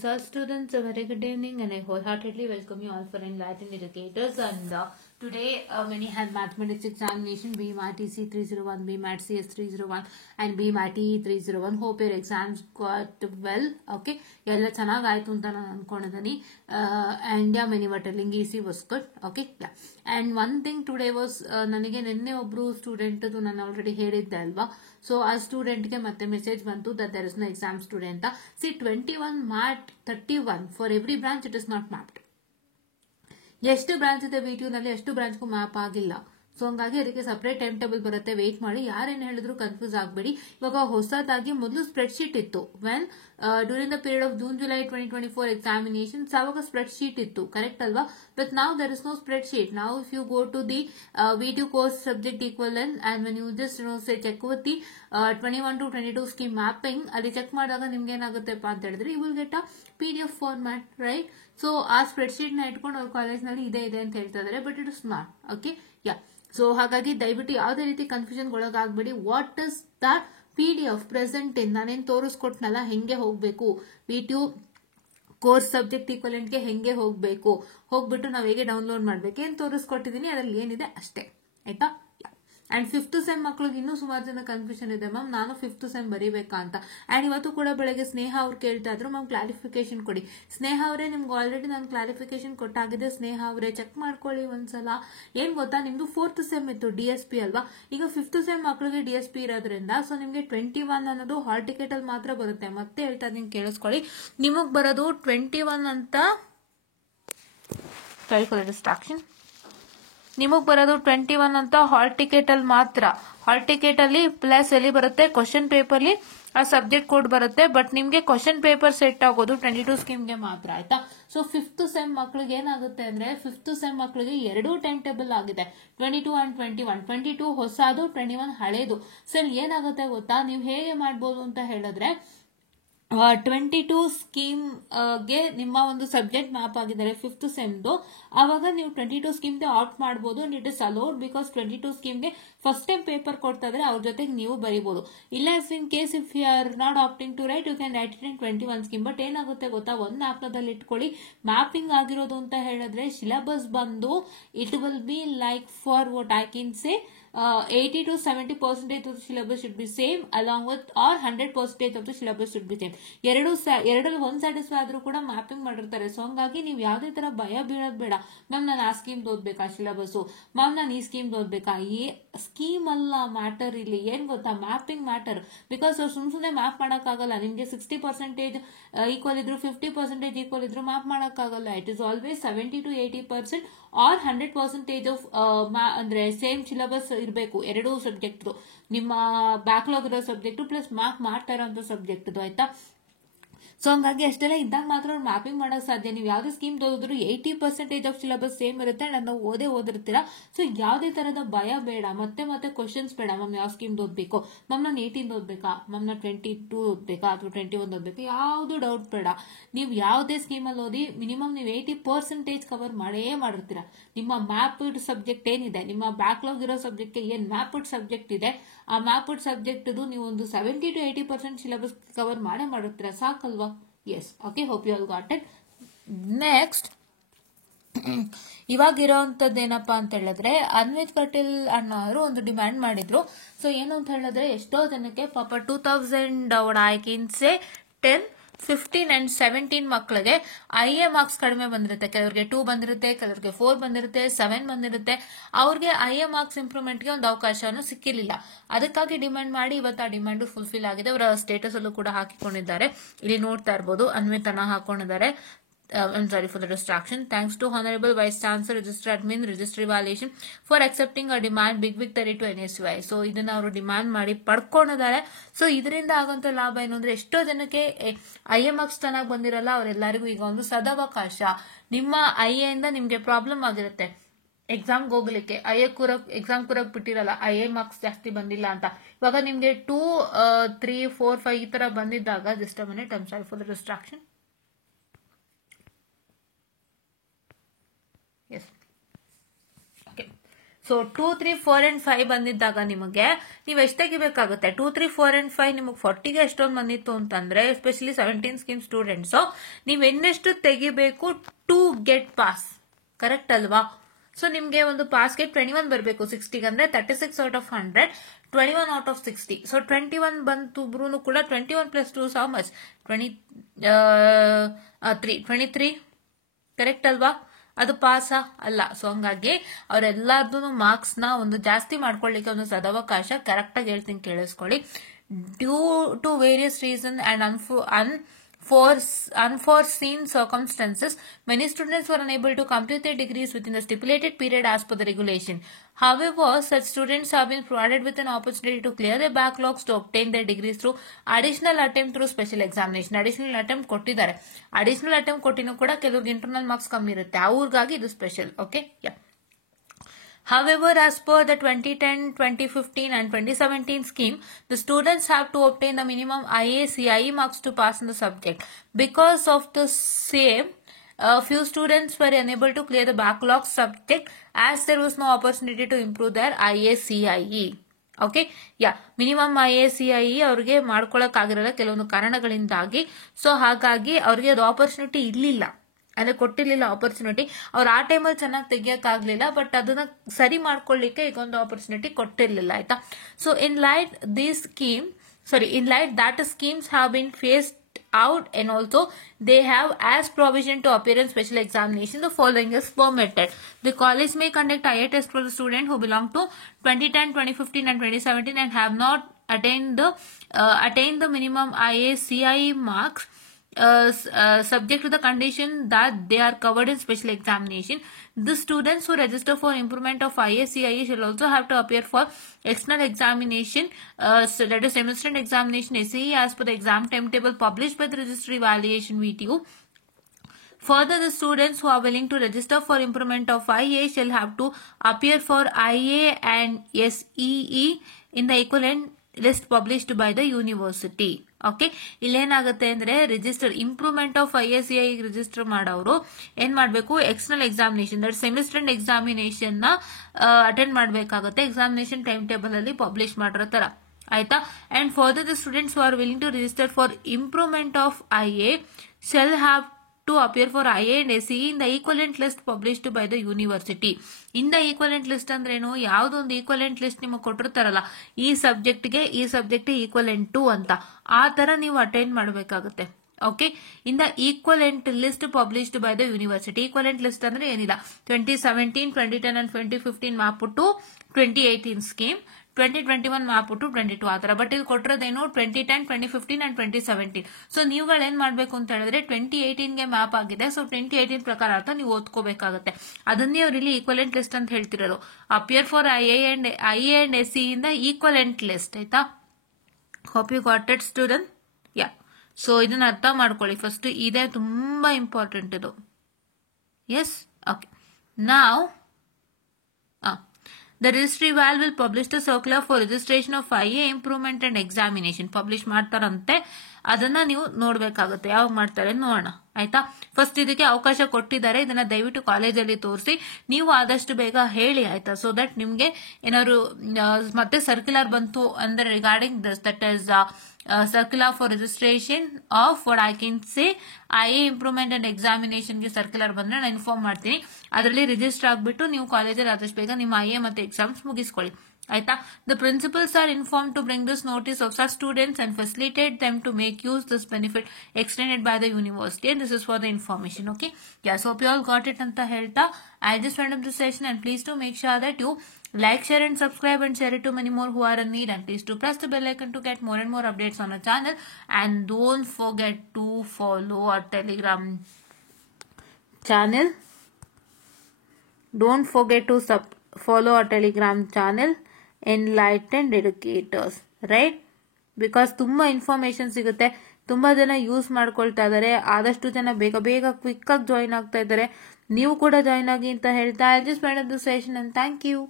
So students, a very good evening and I wholeheartedly welcome you all for Enlightened Educators. And today many had mathematics examination BMAT EC 301, BMAT CS 301 and BMAT EE 301. Hope your exams got well. Okay, ಎಲ್ಲ ಚೆನ್ನಾಗಿ ಆಯ್ತು ಅಂತ ನಾನು ಅನ್ಕೊಂಡಿದ್ದೀನಿ. And yeah, many were telling EC was good. Okay, yeah. And one thing today was ನನಗೆ ನಿನ್ನೆ ಒಬ್ರು student ನಾನು ಆಲ್ರೆಡಿ ಹೇಳಿದ್ದೆ ಅಲ್ವಾ. ಸೊ ಆ ಸ್ಟೂಡೆಂಟ್ಗೆ ಮತ್ತೆ ಮೆಸೇಜ್ ಬಂತು that there is no exams today ಅಂತ. C 21 mart 31 for every branch it is not mapped. ಎಷ್ಟು ಬ್ರಾಂಚ್ ಇದೆ ವಿ2 ನಲ್ಲಿ ಎಷ್ಟು ಬ್ರಾಂಚ್ಗೂ ಮ್ಯಾಪ್ ಆಗಿಲ್ಲ. ಸೊ ಹಂಗಾಗಿ ಅದಕ್ಕೆ ಸಪರೇಟ್ ಟೈಮ್ ಟೇಬಲ್ ಬರುತ್ತೆ, ವೇಟ್ ಮಾಡಿ. ಯಾರೇನು ಹೇಳಿದ್ರು ಕನ್ಫ್ಯೂಸ್ ಆಗಬೇಡಿ. ಇವಾಗ ಹೊಸದಾಗಿ ಮೊದಲು ಸ್ಪ್ರೆಡ್ ಶೀಟ್ ಇತ್ತು. When during the period of June July 2024 examinations ಅವಾಗ ಸ್ಪ್ರೆಡ್ ಶೀಟ್ ಇತ್ತು, ಕರೆಕ್ಟ್ ಅಲ್ವಾ? ಬಟ್ ನಾವು there is no spreadsheet. ನಾವು if you go to the VTU course subject equivalent and when you just say check with the 21 to 22 scheme mapping, ಅಲ್ಲಿ check ಮಾಡಿದಾಗ ನಿಮ್ಗೆ ಏನಾಗುತ್ತೆಪ್ಪ ಅಂತ ಹೇಳಿದ್ರೆ you will get a PDF format, right? So ಆ spreadsheet ನ ಇಟ್ಕೊಂಡು ಅವ್ರ ಕಾಲೇಜ್ನಲ್ಲಿ ಇದೆ ಅಂತ ಹೇಳ್ತಾ ಇದಾರೆ, but it is not. Okay, yeah. So ಹಾಗಾಗಿ ದಯವಿಟ್ಟು ಯಾವುದೇ ರೀತಿ ಕನ್ಫ್ಯೂಷನ್ ಒಳಗಾಗಬೇಡಿ. What is that PDF present in ನಾನೇನು ತೋರಿಸ್ಕೊಟ್ನಲ್ಲ ಹೆಂಗೆ ಹೋಗ್ಬೇಕು, ವಿ2 ಕೋರ್ಸ್ ಸಬ್ಜೆಕ್ಟ್ ಈಕ್ವಲೆಂಟ್ಗೆ ಹೆಂಗೆ ಹೋಗ್ಬೇಕು, ಹೋಗ್ಬಿಟ್ಟು ನಾವು ಹೇಗೆ ಡೌನ್ಲೋಡ್ ಮಾಡ್ಬೇಕು ಏನ್ ತೋರಿಸ್ಕೊಟ್ಟಿದೀನಿ, ಅದ್ರಲ್ಲಿ ಏನಿದೆ ಅಷ್ಟೇ, ಆಯ್ತಾ? ಅಂಡ್ 5th ಸೆಮ್ ಮಕ್ಳಿಗೆ ಇನ್ನೂ ಸುಮಾರು ಜನ ಕನ್ಫ್ಯೂಷನ್ ಇದೆ, ಮ್ಯಾಮ್ ನಾನು 5th ಸೆಮ್ ಬರೀಬೇಕಾ ಅಂತ. ಅಂಡ್ ಇವತ್ತು ಕೂಡ ಬೆಳಗ್ಗೆ ಸ್ನೇಹ ಅವ್ರು ಕೇಳ್ತಾ ಇದ್ರು, ಮ್ಯಾಮ್ ಕ್ಲಾರಿಫಿಕೇಶನ್ ಕೊಡಿ. ಸ್ನೇಹ ಅವರೇ, ನಿಮ್ಗೆ ಆಲ್ರೆಡಿ ನಾನು ಕ್ಲಾರಿಫಿಕೇಶನ್ ಕೊಟ್ಟಾಗಿದೆ. ಸ್ನೇಹ ಅವರೇ ಚೆಕ್ ಮಾಡ್ಕೊಳ್ಳಿ ಒಂದ್ಸಲ. ಏನ್ ಗೊತ್ತಾ, ನಿಮ್ದು 4th ಸೆಮ್ ಇತ್ತು DSP ಅಲ್ವಾ, ಈಗ 5th ಸೆಮ್ ಮಕ್ಳಿಗೆ DSP ಇರೋದ್ರಿಂದ ಸೊ ನಿಮ್ಗೆ 21 ಅನ್ನೋದು ಹಾಲ್ ಟಿಕೆಟ್ ಅಲ್ಲಿ ಮಾತ್ರ ಬರುತ್ತೆ. ಮತ್ತೆ ಹೇಳ್ತಾ ಇದೀನಿ ಕೇಳಿಸ್ಕೊಳ್ಳಿ, ನಿಮಗ್ ಬರೋದು 21 ಅಂತ ಡಿಸ್ಟ್ರಾಕ್ಷನ್, ನಿಮಗ್ ಬರೋದು 21 ಅಂತ ಹಾಲ್ ಟಿಕೆಟ್ ಅಲ್ಲಿ ಮಾತ್ರ. ಹಾಲ್ ಟಿಕೆಟ್ ಅಲ್ಲಿ ಪ್ಲಸ್ ಎಲ್ಲಿ ಬರುತ್ತೆ, ಕ್ವಶನ್ ಪೇಪರ್ ಅಲ್ಲಿ ಆ ಸಬ್ಜೆಕ್ಟ್ ಕೋಡ್ ಬರುತ್ತೆ. ಬಟ್ ನಿಮ್ಗೆ ಕ್ವಶನ್ ಪೇಪರ್ ಸೆಟ್ ಆಗೋದು 22 ಸ್ಕೀಮ್ಗೆ ಮಾತ್ರ, ಆಯ್ತಾ? ಸೊ 5th ಸೆಮ್ ಮಕ್ಳಿಗೆ ಏನಾಗುತ್ತೆ ಅಂದ್ರೆ 5th ಸೆಮ್ ಮಕ್ಳಿಗೆ ಎರಡೂ ಟೈಮ್ ಟೇಬಲ್ ಆಗಿದೆ, 22 and 21. 22 ಹೊಸದು, 21 ಹಳೇದು. ಸರ್ ಏನಾಗುತ್ತೆ ಗೊತ್ತಾ, ನೀವು ಹೇಗೆ ಮಾಡ್ಬೋದು ಅಂತ ಹೇಳಿದ್ರೆ 22 ಸ್ಕೀಮ್ ಗೆ ನಿಮ್ಮ ಒಂದು ಸಬ್ಜೆಕ್ಟ್ ಮ್ಯಾಪ್ ಆಗಿದ್ದಾರೆ 5th ಸೆಮ್ದು, ಆವಾಗ ನೀವು 22 ಸ್ಕೀಮ್ಗೆ ಆಪ್ಟ್ ಮಾಡಬಹುದು. And it is allowed because 22 ಸ್ಕೀಮ್ಗೆ ಫಸ್ಟ್ ಟೈಮ್ ಪೇಪರ್ ಕೊಡ್ತಾ ಇದ್ರೆ ಅವ್ರ ಜೊತೆಗೆ ನೀವು ಬರೀಬಹುದು. ಇಲ್ಲ in case if you are not opting to write you can write it in 21 scheme. But ಏನಾಗುತ್ತೆ ಗೊತ್ತಾ, ಒಂದು ಜ್ಞಾಪಕದಲ್ಲಿ ಇಟ್ಕೊಳ್ಳಿ, ಮ್ಯಾಪಿಂಗ್ ಆಗಿರೋದು ಅಂತ ಹೇಳಿದ್ರೆ ಸಿಲೆಬಸ್ ಬಂದು it will be like for what I can say 80 to 70% of the syllabus should be same along with or 100% of the syllabus should be same. ಎರಡರಲ್ಲಿ ಒಂದು ಸ್ಯಾಟಿಸ್ಫೈ ಆದ್ರೂ ಕೂಡ ಮ್ಯಾಪಿಂಗ್ ಮಾಡಿರ್ತಾರೆ. ಸೊ ಹಂಗಾಗಿ ನೀವು ಯಾವುದೇ ತರ ಭಯ ಬೀಳೋದ್ ಬೇಡ. ಮ್ಯಾಮ್ ನಾನು ಆ ಸ್ಕೀಮ್ ಓದ್ಬೇಕಾ ಸಿಲೆಬಸ್, ಮ್ಯಾಮ್ ನಾನು ಈ ಸ್ಕೀಮ್ ಓದ್ಬೇಕಾ, ಈ ಸ್ಕೀಮ್ ಅಲ್ಲ ಮ್ಯಾಟರ್. ಇಲ್ಲಿ ಏನ್ ಗೊತ್ತಾ, ಮ್ಯಾಪಿಂಗ್ ಮ್ಯಾಟರ್. ಬಿಕಾಸ್ ಸುಮ್ನೆ ಮ್ಯಾಪ್ ಮಾಡಕ್ಕಾಗಲ್ಲ. ನಿಮ್ಗೆ 60% ಈಕ್ವಲ್ ಇದ್ರು 50% ಈಕ್ವಲ್ ಇದ್ರು ಮ್ಯಾಪ್ ಮಾಡಕ್ಕಾಗಲ್ಲ. It is always 70 to 80% or 100% of ಅಂದ್ರೆ ಸೇಮ್ ಸಿಲೆಬಸ್ ಇರಬೇಕು ಎರಡೂ ಸಬ್ಜೆಕ್ಟ್, ನಿಮ್ಮ ಬ್ಯಾಕ್ಲಾಗ್ ಇರೋ ಸಬ್ಜೆಕ್ಟ್ ಪ್ಲಸ್ ಮ್ಯಾಪ್ ಮಾಡ್ತಾ ಇರೋಂಥ ಸಬ್ಜೆಕ್ಟ್, ಆಯ್ತಾ? ಸೊ ಹಂಗಾಗಿ ಅಷ್ಟೆಲ್ಲ ಇದ್ದಾಗ ಮಾತ್ರ ಮ್ಯಾಪಿಂಗ್ ಮಾಡಕ್ ಸಾಧ್ಯ. ನೀವು ಯಾವ್ದೇ ಸ್ಕೀಮ್ ಓದಿದ್ರು 80% ಆಫ್ ಸಿಲೆಬಸ್ ಸೇಮ್ ಇರುತ್ತೆ ಅಂಡ್ ನಾವು ಓದಿರ್ತೀರಾ. ಸೊ ಯಾವುದೇ ತರದ ಭಯ ಬೇಡ, ಮತ್ತೆ ಕ್ವಶನ್ಸ್ ಬೇಡ. ಮ್ಯಾಮ್ ಯಾವ ಸ್ಕೀಮ್ ಓದ್ಬೇಕು, ಮ್ಯಾಮ್ ನಾನು 18 ಓದ್ಬೇಕಾ, ಮ್ಯಾಮ್ ನಾನು 22 ಓದ್ಬೇಕಾ ಅಥವಾ 21 ಓದ್ಬೇಕಾ, ಯಾವ್ದು ಡೌಟ್ ಬೇಡ. ನೀವು ಯಾವುದೇ ಸ್ಕೀಮ್ ಅಲ್ಲಿ ಓದಿ ಮಿನಿಮಮ್ ನೀವು 80% ಕವರ್ ಮಾಡಿರ್ತೀರಾ. ನಿಮ್ಮ ಮ್ಯಾಪ್ಡ್ ಸಬ್ಜೆಕ್ಟ್ ಏನಿದೆ, ನಿಮ್ಮ ಬ್ಯಾಕ್ಲಾಗ್ ಇರೋ ಸಬ್ಜೆಕ್ಟ್ ಏನ್ ಮ್ಯಾಪ್ಡ್ ಸಬ್ಜೆಕ್ಟ್ ಇದೆ, ಆ ಮ್ಯಾಪ್ಡ್ ಸಬ್ಜೆಕ್ಟ್ ನೀವು ಒಂದು 70 to 80% ಸಿಲೆಬಸ್ ಕವರ್ ಮಾಡಿರ್ತೀರಾ, ಸಾಕಲ್ವಾ? Yes, okay, hope you all got it. Next ಇವಾಗಿರೋಂಥದ್ದು ಏನಪ್ಪಾ ಅಂತ ಹೇಳಿದ್ರೆ, ಅನ್ವಿತ್ ಪಟೇಲ್ ಅನ್ನೋರು ಒಂದು ಡಿಮ್ಯಾಂಡ್ ಮಾಡಿದ್ರು. ಸೊ ಏನು ಅಂತ ಹೇಳಿದ್ರೆ, ಎಷ್ಟೋ ಜನಕ್ಕೆ ಪಾಪ 2000 ಐ ಕ್ಯಾನ್ ಸೇ 10, 15 and 17 ಮಕ್ಕಳಿಗೆ IA ಮಾರ್ಕ್ಸ್ ಕಡಿಮೆ ಬಂದಿರುತ್ತೆ. ಕೆಲವರಿಗೆ 2 ಬಂದಿರುತ್ತೆ, ಕೆಲವರಿಗೆ 4 ಬಂದಿರುತ್ತೆ, 7 ಬಂದಿರುತ್ತೆ. ಅವ್ರಿಗೆ IA ಮಾರ್ಕ್ಸ್ ಇಂಪ್ರೂವ್ಮೆಂಟ್ಗೆ ಒಂದು ಅವಕಾಶನೂ ಸಿಕ್ಕಿರಲಿಲ್ಲ. ಅದಕ್ಕಾಗಿ ಡಿಮ್ಯಾಂಡ್ ಮಾಡಿ ಇವತ್ತು ಆ ಡಿಮ್ಯಾಂಡ್ ಫುಲ್ಫಿಲ್ ಆಗಿದೆ. ಅವರ ಸ್ಟೇಟಸ್ ಅಲ್ಲೂ ಕೂಡ ಹಾಕಿಕೊಂಡಿದ್ದಾರೆ, ಇಲ್ಲಿ ನೋಡ್ತಾ ಇರಬಹುದು. ಅನ್ವಿತ್ ಅನ್ನ ಹಾಕೊಂಡಿದ್ದಾರೆ. I'm sorry for the distraction. Thanks to Honorable Vice Chancellor, Register Admin, Registry Evaluation for accepting a demand big victory to NSY. So ಇದನ್ನ ಅವರು ಡಿಮ್ಯಾಂಡ್ ಮಾಡಿ ಪಡ್ಕೊಂಡಿದ್ದಾರೆ. ಸೊ ಇದರಿಂದ ಆಗುವಂತ ಲಾಭ ಏನು ಅಂದ್ರೆ, ಎಷ್ಟೋ ಜನಕ್ಕೆ IA ಮಾರ್ಕ್ಸ್ ಚೆನ್ನಾಗಿ ಬಂದಿರಲ್ಲ, ಅವರೆಲ್ಲರಿಗೂ ಈಗ ಒಂದು ಸದಾವಕಾಶ. ನಿಮ್ಮ IA ಇಂದ ನಿಮ್ಗೆ ಪ್ರಾಬ್ಲಮ್ ಆಗಿರುತ್ತೆ ಎಕ್ಸಾಮ್ಗೆ ಹೋಗ್ಲಿಕ್ಕೆ, ಎಕ್ಸಾಮ್ ಕೂರಕ್ ಬಿಟ್ಟಿರಲ್ಲ, IA ಮಾರ್ಕ್ಸ್ ಜಾಸ್ತಿ ಬಂದಿಲ್ಲ ಅಂತ. ಇವಾಗ ನಿಮ್ಗೆ 2, 3, 4, 5 ಈ ತರ ಬಂದಿದ್ದಾಗ, just a minute, I'm sorry for the distraction. Yes. Okay. So 2, 3, 4 and 5 ಬಂದಿದ್ದಾಗ ನಿಮಗೆ ನೀವು ಎಷ್ಟು ತೆಗಿಬೇಕಾಗುತ್ತೆ? 2, 3, 4 and 5 ನಿಮಗೆ 40ಗೆ ಎಷ್ಟೊಂದು ಬಂದಿತ್ತು ಅಂತಂದ್ರೆ, ಎಸ್ಪೆಷಲಿ 17 ಸ್ಕೀಮ್ ಸ್ಟೂಡೆಂಟ್ಸ್, ನೀವು ಇನ್ನೆಷ್ಟು ತೆಗಿಬೇಕು ಟು ಗೆಟ್ ಪಾಸ್, ಕರೆಕ್ಟ್ ಅಲ್ವಾ? ಸೊ ನಿಮ್ಗೆ ಒಂದು ಪಾಸ್ಗೆ 21 ಬರಬೇಕು 60 ಅಂದ್ರೆ 36 out of 100, 21 out of 60. So 21 ಬಂತು ಕೂಡ 21 ಪ್ಲಸ್ 2 ಹೌ ಮಚ್? 23 ಕರೆಕ್ಟ್ ಅಲ್ವಾ? ಅದು ಪಾಸ ಅಲ್ಲ. ಸೊ ಹಂಗಾಗಿ ಅವರೆಲ್ಲದೂ ಮಾರ್ಕ್ಸ್ ನ ಒಂದು ಜಾಸ್ತಿ ಮಾಡ್ಕೊಳ್ಳಿಕ್ಕೆ ಒಂದು ಸದವಕಾಶ. ಕರೆಕ್ಟ್ ಆಗಿ ಹೇಳ್ತೀನಿ, ಕೇಳಿಸ್ಕೊಳ್ಳಿ. Due to various reason and unforeseen circumstances, many students were unable to complete their degrees within the stipulated period as per the regulation. However, such students have been provided with an opportunity to clear their backlogs to obtain their degrees through additional attempt through special examination. Additional attempt ಕೊಟ್ಟಿದ್ದಾರೆ. Additional attempt ಕೊಟ್ಟಿನೂ ಕೂಡ ಕೆಲವ್ರಿಗೆ internal marks ಕಮ್ಮಿ ಇರುತ್ತೆ, ಅವ್ರಿಗಾಗಿ ಇದು special. Okay, yeah. However, as per the 2010, 2015 and 2017 scheme, the students have to obtain the minimum IA, CIE marks to pass in the subject. Because of the same, few students were unable to clear the backlog subject as there was no opportunity to improve their IA, CIE. Okay, yeah, minimum IACIE ಅವ್ರಿಗೆ ಮಾಡ್ಕೊಳಕ್ಕಾಗಿರಲ್ಲ ಕೆಲವೊಂದು ಕಾರಣಗಳಿಂದಾಗಿ. So ಹಾಗಾಗಿ ಅವ್ರಿಗೆ ಅದು opportunity ಇರ್ಲಿಲ್ಲ, ಅಂದ್ರೆ ಕೊಟ್ಟಿರ್ಲಿಲ್ಲ opportunity. ಅವ್ರು ಆ ಟೈಮಲ್ಲಿ ಚೆನ್ನಾಗಿ ತೆಗಿಯಕ್ಕಾಗ್ಲಿಲ್ಲ, ಬಟ್ ಅದನ್ನ ಸರಿ ಮಾಡ್ಕೊಳ್ಳಿಕ್ಕೆ ಈಗ ಒಂದು ಆಪರ್ಚುನಿಟಿ ಕೊಟ್ಟಿರ್ಲಿಲ್ಲ, ಆಯ್ತಾ? So in light that schemes have been phased out and also they have as provision to appear in special examination, the following is permitted. The college may conduct IA test for the student who belong to 2010, 2015 and 2017 and have not attained the minimum IACIE marks, subject to the condition that they are covered in special examination. The students who register for improvement of IACIE shall also have to appear for external examination, that is semester examination SAE, as per the exam timetable published by the Registry Evaluation VTU. Further, the students who are willing to register for improvement of IA shall have to appear for IA and SEE in the equivalent list published by the university. Okay, ಇಲ್ಲೇನಾಗುತ್ತೆ ಅಂದ್ರೆ register improvement of IACIE register ಮಾಡೋರು ಏನ್ ಮಾಡ್ಬೇಕು? External examination, that semester examination ನ attend ಮಾಡ್ಬೇಕಾಗುತ್ತೆ, examination time table ಅಲ್ಲಿ publish ಮಾಡಿರೋ ತರ, ಆಯ್ತಾ? And further the students who are willing to register for improvement of IA shall have to appear for IA and SEE in the equivalent list published by the university. In the equivalent list ಅಂದ್ರೇನು? ಯಾವುದೊಂದು equivalent list ನಿಮಗೆ ಕೊಟ್ಟಿರ್ತಾರಲ್ಲ, ಈ ಸಬ್ಜೆಕ್ಟ್ಗೆ ಈ subject equivalent to ಅಂತ, ಆ ತರ ನೀವು attend ಮಾಡಬೇಕಾಗುತ್ತೆ. Okay, in the equivalent list published by the university. Equivalent list ಅಂದ್ರೆ ಏನಿಲ್ಲ, 2017, 2010 and 2015 ಮಾಡ್ಬಿಟ್ಟು 2018 ಸ್ಕೀಮ್, 2021 ಮಾಡ್ಬಿಟ್ಟು 22 ಆ ತರ. ಬಟ್ ಇದು ಕೊಟ್ಟಿರೋದೇನು 2010, 2015 and 2017. ಸೊ ನೀವುಗಳು ಏನ್ ಮಾಡ್ಬೇಕು ಅಂತ ಹೇಳಿದ್ರೆ 2018ಗೆ ಮ್ಯಾಪ್ ಆಗಿದೆ. ಸೊ 2018 ಪ್ರಕಾರ ಅರ್ಥ ನೀವು ಓದ್ಕೋಬೇಕಾಗುತ್ತೆ. ಅದನ್ನೇ ಅವ್ರು ಇಲ್ಲಿ ಈಕ್ವಲೆಂಟ್ ಲಿಸ್ಟ್ ಅಂತ ಹೇಳ್ತಿರೋದು. Appear for IA and SE in the equivalent list, ಆಯ್ತಾ? Hope you got it student. Yeah, so ಇದನ್ನ ಅರ್ಥ ಮಾಡ್ಕೊಳ್ಳಿ ಫಸ್ಟ್, ಇದೇ ತುಂಬಾ ಇಂಪಾರ್ಟೆಂಟ್ ಇದು. Yes, okay. ನಾವ್ the registry will publish the circular for registration of IA improvement and examination. Publish ಮಾಡ್ತಾರಂತೆ, ಅದನ್ನ ನೀವು ನೋಡ್ಬೇಕಾಗುತ್ತೆ. ಯಾವಾಗ ಮಾಡ್ತಾರೆ ನೋಡೋಣ, ಆಯ್ತಾ? ಫಸ್ಟ್ ಇದಕ್ಕೆ ಅವಕಾಶ ಕೊಟ್ಟಿದ್ದಾರೆ, ಇದನ್ನ ದಯವಿಟ್ಟು ಕಾಲೇಜಲ್ಲಿ ತೋರಿಸಿ ನೀವು ಆದಷ್ಟು ಬೇಗ ಹೇಳಿ, ಆಯ್ತಾ? ಸೊ ದಟ್ ನಿಮ್ಗೆ ಏನಾದ್ರು ಮತ್ತೆ ಸರ್ಕ್ಯುಲರ್ ಬಂತು ಅಂದ್ರೆ regarding this, that is circular for registration of what I can say IA improvement and examination ಗೆ ಸರ್ಕ್ಯುಲರ್ ಬಂದ್ರೆ ನಾನು ಇನ್ಫಾರ್ಮ್ ಮಾಡ್ತೀನಿ. ಅದರಲ್ಲಿ ರಿಜಿಸ್ಟರ್ ಆಗ್ಬಿಟ್ಟು ನೀವು ಕಾಲೇಜಲ್ಲಿ ಆದಷ್ಟು ಬೇಗ ನಿಮ್ಮ IA ಮತ್ತೆ ಎಕ್ಸಾಮ್ಸ್ ಮುಗಿಸ್ಕೊಳ್ಳಿ, ಆಯ್ತಾ? The principals are informed to bring this notice of such students and facilitate them to make use this benefit extended by the university, and this is for the information. Okay, yes, hope you all got it anta helta. I just went up the session, and please do make sure that you like, share and subscribe and share it to many more who are in need, and please do press the bell icon to get more and more updates on our channel. And don't forget to follow our Telegram channel. Don't forget to follow our Telegram channel, Enlightened Educators, right? Because ತುಂಬಾ information ಸಿಗುತ್ತೆ, ತುಂಬಾ ಜನ use ಮಾಡ್ಕೊಳ್ತಾ ಇದಾರೆ, ಆದಷ್ಟು ಜನ ಬೇಗ ಬೇಗ ಕ್ವಿಕ್ ಆಗಿ ಜಾಯಿನ್ ಆಗ್ತಾ ಇದ್ದಾರೆ. ನೀವು ಕೂಡ ಜಾಯಿನ್ ಆಗಿ ಅಂತ ಹೇಳ್ತಾ I just end the session and thank you.